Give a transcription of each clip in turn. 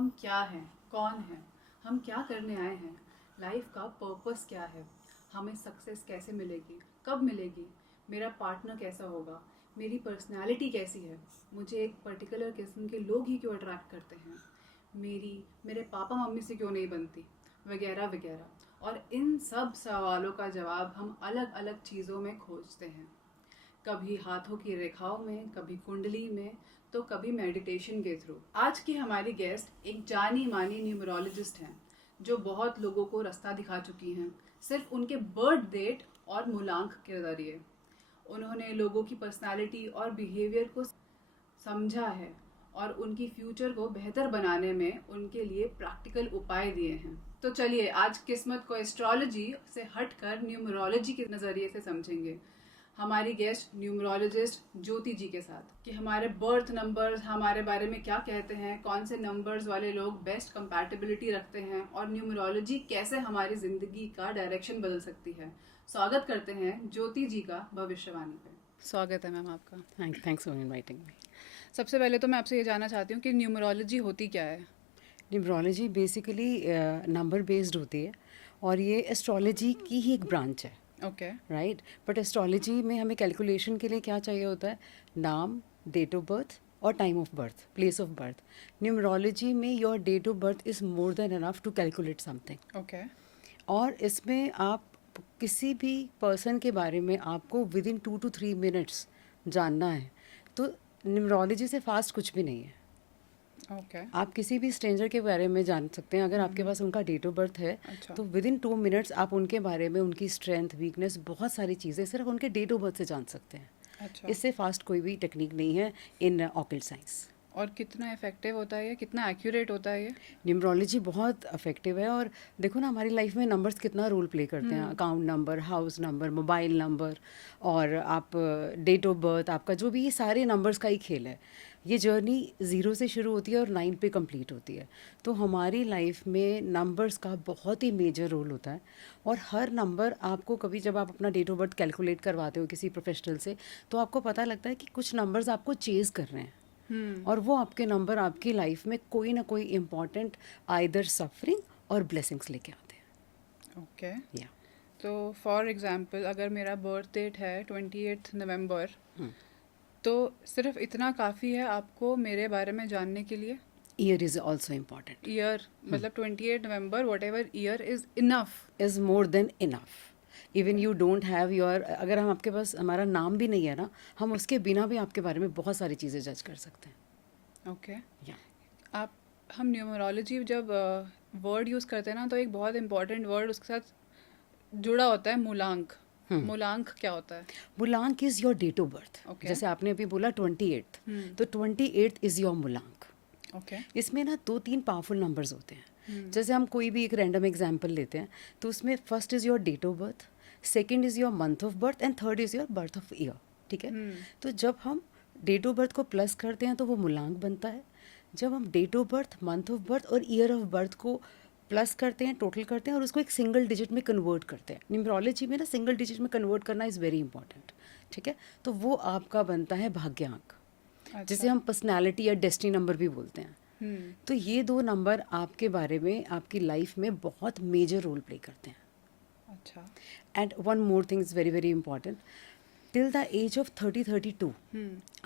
हम क्या हैं, कौन हैं, हम क्या करने आए हैं, लाइफ का पर्पस क्या है, हमें सक्सेस कैसे मिलेगी, कब मिलेगी, मेरा पार्टनर कैसा होगा, मेरी पर्सनैलिटी कैसी है, मुझे एक पर्टिकुलर किस्म के लोग ही क्यों अट्रैक्ट करते हैं, मेरे पापा मम्मी से क्यों नहीं बनती, वगैरह वगैरह। और इन सब सवालों का जवाब हम अलग अलग चीज़ों में खोजते हैं। कभी हाथों की रेखाओं में, कभी कुंडली में, तो कभी मेडिटेशन के थ्रू। आज की हमारी गेस्ट एक जानी मानी न्यूमरोलॉजिस्ट हैं जो बहुत लोगों को रास्ता दिखा चुकी हैं सिर्फ उनके बर्थ डेट और मूलांक के जरिए। उन्होंने लोगों की पर्सनालिटी और बिहेवियर को समझा है और उनकी फ्यूचर को बेहतर बनाने में उनके लिए प्रैक्टिकल उपाय दिए हैं। तो चलिए आज किस्मत को एस्ट्रोलॉजी से हटकर न्यूमरोलॉजी के नज़रिए से समझेंगे हमारी गेस्ट न्यूमरोलॉजिस्ट ज्योति जी के साथ कि हमारे बर्थ नंबर्स हमारे बारे में क्या कहते हैं, कौन से नंबर्स वाले लोग बेस्ट कंपैटिबिलिटी रखते हैं और न्यूमरोलॉजी कैसे हमारी ज़िंदगी का डायरेक्शन बदल सकती है। स्वागत करते हैं ज्योति जी का भविष्यवाणी पे। स्वागत है मैम आपका। Thanks for inviting me. सबसे पहले तो मैं आपसे ये जानना चाहती हूँ कि न्यूमरोलॉजी होती क्या है। न्यूमरोलॉजी बेसिकली नंबर बेस्ड होती है और ये एस्ट्रोलॉजी की ही एक ब्रांच है। ओके। राइट, बट एस्ट्रोलॉजी में हमें कैलकुलेशन के लिए क्या चाहिए होता है? नाम, डेट ऑफ बर्थ और time of birth, place of birth. Numerology में your date of birth is more than enough to calculate something. Okay. और इसमें आप किसी भी पर्सन के बारे में आपको विद इन 2 to 3 मिनट्स जानना है, तो न्यूमरोलॉजी से फास्ट कुछ भी नहीं है। ओके। आप किसी भी स्ट्रेंजर के बारे में जान सकते हैं अगर आपके पास उनका डेट ऑफ बर्थ है। अच्छा। तो विद इन 2 मिनट्स आप उनके बारे में, उनकी स्ट्रेंथ, वीकनेस, बहुत सारी चीज़ें सिर्फ उनके डेट ऑफ बर्थ से जान सकते हैं। अच्छा। इससे फास्ट कोई भी टेक्निक नहीं है इन ऑकल्ट साइंस। और कितना इफेक्टिव होता है ये, कितना एक्यूरेट होता है ये? न्यूमरोलॉजी बहुत इफेक्टिव है। और देखो ना, हमारी लाइफ में नंबर्स कितना रोल प्ले करते हैं। Account number, house number, mobile number और आप डेट ऑफ बर्थ, आपका जो भी, ये सारे नंबर्स का ही खेल है। ये जर्नी 0 से शुरू होती है और 9 पे कंप्लीट होती है। तो हमारी लाइफ में नंबर्स का बहुत ही मेजर रोल होता है। और हर नंबर आपको, कभी जब आप अपना डेट ऑफ बर्थ कैलकुलेट करवाते हो किसी प्रोफेशनल से, तो आपको पता लगता है कि कुछ नंबर्स आपको चेज़ कर रहे हैं और वो आपके नंबर आपकी लाइफ में कोई ना कोई इम्पॉर्टेंट आइदर सफरिंग और ब्लेसिंग्स लेके आते हैं। ओके। या तो फॉर एग्जांपल अगर मेरा बर्थ डेट है 28 नवंबर, तो सिर्फ इतना काफ़ी है आपको मेरे बारे में जानने के लिए? Year is also important. Year मतलब 28 नवंबर whatever year is enough? Is more than enough. Even you don't have your, अगर हम, आपके पास हमारा नाम भी नहीं है ना, हम उसके बिना भी आपके बारे में बहुत सारी चीज़ें जज कर सकते हैं। ओके। या आप हम न्यूमरोलॉजी जब वर्ड यूज़ करते हैं ना, तो एक बहुत इंपॉर्टेंट वर्ड उसके साथ जुड़ा होता है, मूलांक। मूलांक क्या होता है? मूलांक is your date of birth. Okay. जैसे आपने अभी बोला 28th, तो 28th इज़ योर मूलांक। ओके। इसमें ना 2-3 पावरफुल नंबर्स होते हैं। जैसे हम कोई भी एक रैंडम एग्जांपल लेते हैं, तो उसमें first is your date of birth, second is your month of birth and third is your birth of year. ठीक है। तो जब हम डेट ऑफ बर्थ को प्लस करते हैं तो वो मूलांक बनता है। जब हम date of birth, month of birth और ईयर ऑफ बर्थ को प्लस करते हैं, टोटल करते हैं और उसको एक सिंगल डिजिट में कन्वर्ट करते हैं। न्यूमरोलॉजी में ना सिंगल डिजिट में कन्वर्ट करना इज़ वेरी इंपॉर्टेंट। ठीक है। तो वो आपका बनता है भाग्यांक, जिसे हम पर्सनैलिटी या डेस्टिनी नंबर भी बोलते हैं। तो ये 2 नंबर आपके बारे में, आपकी लाइफ में बहुत मेजर रोल प्ले करते हैं। अच्छा। And one more thing is very very important. Till the age of 30-32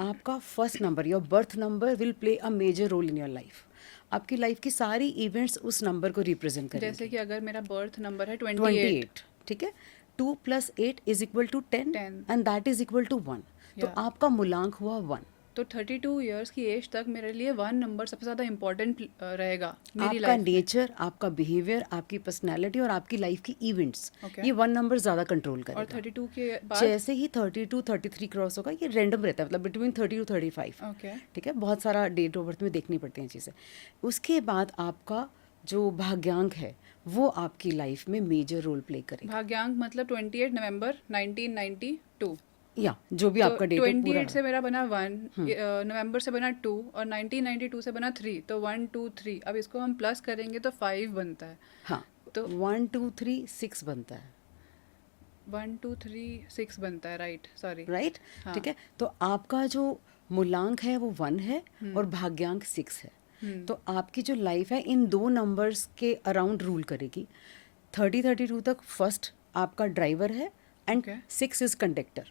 आपका first number, your birth number, will play a major role in your life. आपकी लाइफ की सारी इवेंट्स उस नंबर को represent करेंगे। जैसे कि अगर मेरा बर्थ नंबर है 28, ठीक है, 2 + 8 = 10 and that is equal to 1। तो Yeah. आपका मूलांक हुआ 1। तो 32 ईयर्स की एज तक मेरे लिए 1 नंबर सबसे ज़्यादा इम्पोर्टेंट रहेगा मेरी आपका लाइफ में। नेचर, आपका बिहेवियर, आपकी पर्सनैलिटी और आपकी लाइफ की इवेंट्स, Okay. ये 1 नंबर ज़्यादा कंट्रोल और करेगा। 32 के बाद? जैसे ही 32-33 क्रॉस होगा, ये रैंडम रहता है, मतलब बिटवीन 30 to 35। ओके। ठीक है, बहुत सारा डेट ऑफ बर्थ में देखनी पड़ती हैं चीज़ें। उसके बाद आपका जो भाग्यांक है वो आपकी लाइफ में मेजर रोल प्ले करेगा। भाग्यांक मतलब 28 नवंबर 1992। या जो भी तो आपका डेट ऑफ पूरा 28 से मेरा बना 1, नवंबर से बना 2 और 1992 से बना 3, तो 1 2 3। अब इसको हम प्लस करेंगे तो 5 बनता है। हाँ, तो 1 2 3 6 बनता है। 1 2 3 6 बनता है, राइट? सॉरी। राइट। हाँ। ठीक है, तो आपका जो मूलांक है वो 1 है और भाग्यांक 6 है। तो आपकी जो लाइफ है इन दो नंबर्स के अराउंड रूल करेगी. 30-32 तक फर्स्ट आपका ड्राइवर है and Okay. 6 is conductor.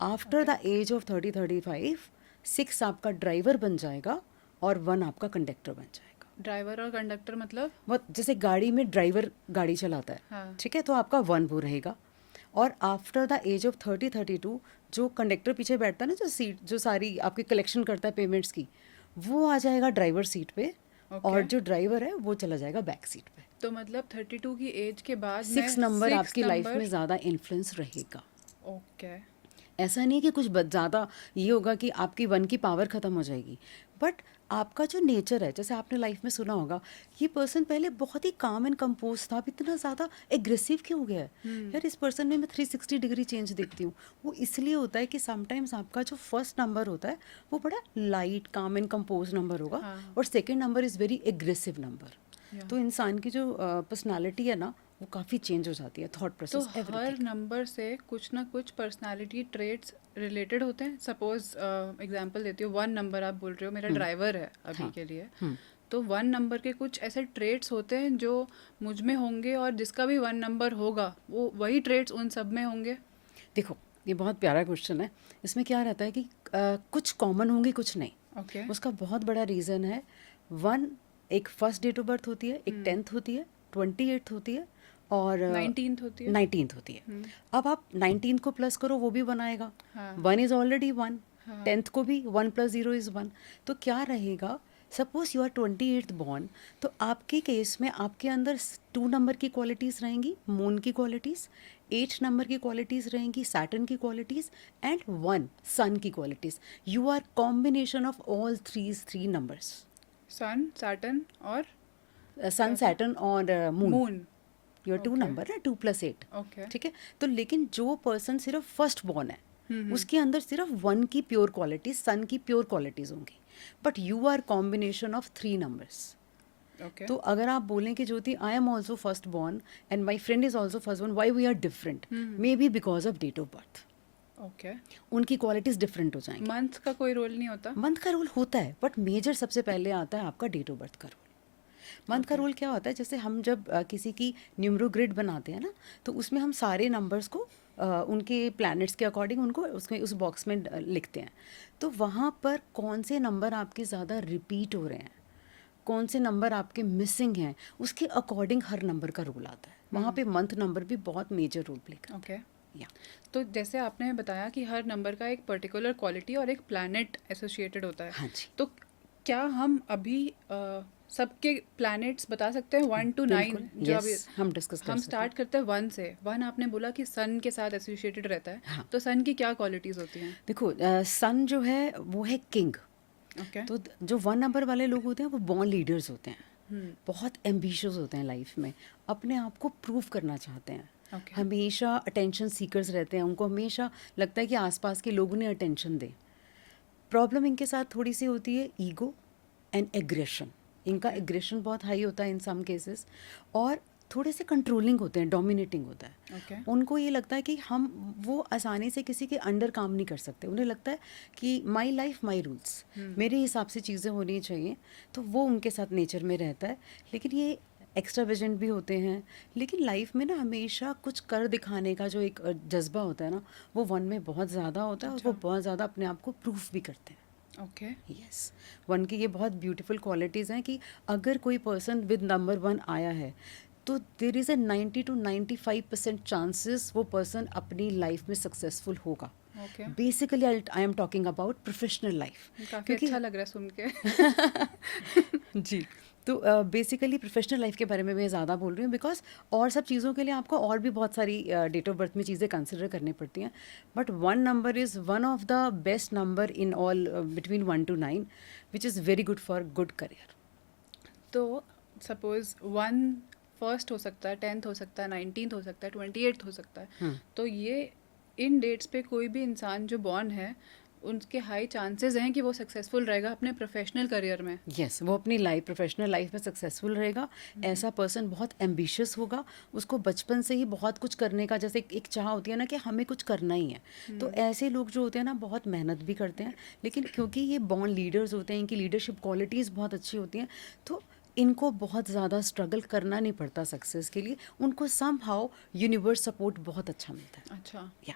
After the age of 30-35 6 आपका ड्राइवर बन जाएगा और 1 आपका कंडक्टर बन जाएगा. ड्राइवर और कंडक्टर मतलब? वो जैसे गाड़ी में ड्राइवर गाड़ी चलाता है, हाँ. ठीक है, तो आपका 1 वो रहेगा. और आफ्टर द एज ऑफ 30-32 जो कंडक्टर पीछे बैठता है ना, जो सीट जो सारी आपकी कलेक्शन करता है पेमेंट्स की, वो आ जाएगा ड्राइवर सीट पे. और जो ड्राइवर है वो चला जाएगा बैक सीट पे. तो मतलब 32 की एज के बाद 6 नंबर आपकी लाइफ में ज़्यादा इन्फ्लुएंस रहेगा. ओके. ऐसा नहीं है कि कुछ ज़्यादा ये होगा कि आपकी 1 की पावर ख़त्म हो जाएगी, बट आपका जो नेचर है, जैसे आपने लाइफ में सुना होगा, ये पर्सन पहले बहुत ही काम एंड कंपोज था, अब इतना ज़्यादा एग्रेसिव क्यों हो गया है यार. इस पर्सन में मैं 360 डिग्री चेंज देखती हूँ. वो इसलिए होता है कि समटाइम्स आपका जो फर्स्ट नंबर होता है वो बड़ा लाइट काम एंड कंपोज नंबर होगा. हाँ. और second number is very aggressive number. तो इंसान की जो पर्सनालिटी है ना, वो काफ़ी चेंज हो जाती है, थॉट तो प्रोसेस हर एवरीथिंग. नंबर से कुछ ना कुछ पर्सनालिटी ट्रेट्स रिलेटेड होते हैं. सपोज एग्जांपल देती हूँ, 1 नंबर आप बोल रहे हो मेरा ड्राइवर है अभी के लिए, तो 1 नंबर के कुछ ऐसे ट्रेट्स होते हैं जो मुझ में होंगे और जिसका भी 1 नंबर होगा वो वही ट्रेट्स उन सब में होंगे. देखो, ये बहुत प्यारा क्वेश्चन है. इसमें क्या रहता है कि कुछ कॉमन होंगे, कुछ नहीं. ओके. उसका बहुत बड़ा रीज़न है. 1 एक फर्स्ट डेट ऑफ बर्थ होती है, एक 10th होती है, 28th होती है और 19th होती है. 19th होती है. अब आप 19th को प्लस करो, वो भी 1 आएगा. हाँ. 1 इज़ ऑलरेडी 1. हाँ. 10th को भी 1 + 0 इज़ 1. तो क्या रहेगा, suppose you are 28th born, तो आपके केस में आपके अंदर 2 नंबर की क्वालिटीज़ रहेंगी, मून की क्वालिटीज़, 8 नंबर की क्वालिटीज़ रहेंगी, सैटर्न की क्वालिटीज़, एंड 1 सन की qualities. You are combination of all three numbers. Sun, Saturn और सन, सैटर्न और मून. मून. योर 2 नंबर है, 2 + 8. ओके. ठीक है. तो लेकिन जो पर्सन सिर्फ फर्स्ट बॉर्न है, उसके अंदर सिर्फ 1 की प्योर क्वालिटीज, सन की प्योर क्वालिटीज होंगी. But you are combination of 3 numbers. Okay. तो अगर आप बोलें कि Jyoti I am also first born and my friend is also first born, why we are different, may be because of date of birth. Okay. उनकी qualities different हो जाएंगी. Month का कोई रोल नहीं होता? मंथ का रोल होता है, बट मेजर सबसे पहले आता है आपका डेट ऑफ बर्थ का रोल. मंथ का रोल क्या होता है, जैसे हम जब किसी की न्यूमरो ग्रिड बनाते हैं ना, तो उसमें हम सारे नंबर्स को उनके प्लैनेट्स के अकॉर्डिंग उनको उसमें उस बॉक्स में लिखते हैं. तो वहाँ पर कौन से नंबर आपके ज़्यादा रिपीट हो रहे हैं, कौन से नंबर आपके मिसिंग हैं, उसके अकॉर्डिंग हर नंबर का रोल आता है. वहाँ पे मंथ नंबर भी बहुत मेजर रोल प्ले करता है. ओके. या तो जैसे आपने बताया कि हर नंबर का एक पर्टिकुलर क्वालिटी और एक प्लैनेट एसोसिएटेड होता है. हाँ जी. तो क्या हम अभी सबके प्लैनेट्स बता सकते हैं 1 to 9? जो अभी यस, हम डिस्कस कर हम सकते हैं. स्टार्ट करते हैं 1 से. 1 आपने बोला कि सन के साथ एसोसिएटेड रहता है. हाँ. तो सन की क्या क्वालिटीज होती हैं? देखो, सन जो है वो है किंग. ओके. तो जो 1 नंबर वाले लोग होते हैं वो बॉर्न लीडर्स होते हैं. बहुत एम्बिशियस होते हैं लाइफ में, अपने आप को प्रूव करना चाहते हैं. ओके. हमेशा अटेंशन सीकर्स रहते हैं. उनको हमेशा लगता है कि आसपास के लोग उन्हें अटेंशन दें. प्रॉब्लम इनके साथ थोड़ी सी होती है ईगो एंड एग्रेशन. इनका एग्रेशन बहुत हाई होता है इन सम केसेस, और थोड़े से कंट्रोलिंग होते हैं, डोमिनेटिंग होता है. ओके. उनको ये लगता है कि हम वो आसानी से किसी के अंडर काम नहीं कर सकते. उन्हें लगता है कि माई लाइफ माई रूल्स, मेरे हिसाब से चीज़ें होनी चाहिए. तो वो उनके साथ नेचर में रहता है. लेकिन ये एक्स्ट्रावेजेंट भी होते हैं. लेकिन लाइफ में ना हमेशा कुछ कर दिखाने का जो एक जज्बा होता है ना, वो 1 में बहुत ज़्यादा होता है. और वो बहुत ज़्यादा अपने आप को प्रूफ भी करते हैं. ओके. यस, 1 की ये बहुत ब्यूटीफुल क्वालिटीज़ हैं कि अगर कोई पर्सन विद नंबर 1 आया है, तो there is a 90 to 95% chances वो पर्सन अपनी लाइफ में सक्सेसफुल होगा. Okay. Basically I am talking about professional life. काफी अच्छा लग रहा है सुन के. जी. तो बेसिकली प्रोफेशनल लाइफ के बारे में मैं ज़्यादा बोल रही हूँ, बिकॉज और सब चीज़ों के लिए आपको और भी बहुत सारी डेट ऑफ बर्थ में चीज़ें कंसिडर करनी पड़ती हैं. But 1 number is one of the best number in all between 1 to 9, which is very good for good career. तो सपोज 1 फर्स्ट हो सकता है, 10th हो सकता है, 19th हो सकता है, 28th हो सकता है. तो ये इन डेट्स पे कोई भी इंसान जो बॉर्न है उनके हाई चांसेस हैं कि वो सक्सेसफुल रहेगा अपने प्रोफेशनल करियर में। यस वो अपनी लाइफ प्रोफेशनल लाइफ में सक्सेसफुल रहेगा। ऐसा पर्सन बहुत एम्बिशियस होगा, उसको बचपन से ही बहुत कुछ करने का, जैसे एक चाह होती है ना कि हमें कुछ करना ही है। तो ऐसे लोग जो होते हैं ना बहुत मेहनत भी करते हैं, लेकिन क्योंकि ये बॉर्न लीडर्स होते हैं, इनकी लीडरशिप क्वालिटीज़ बहुत अच्छी होती हैं, तो इनको बहुत ज़्यादा स्ट्रगल करना नहीं पड़ता सक्सेस के लिए। उनको सम हाउ यूनिवर्स सपोर्ट बहुत अच्छा मिलता है। अच्छा। या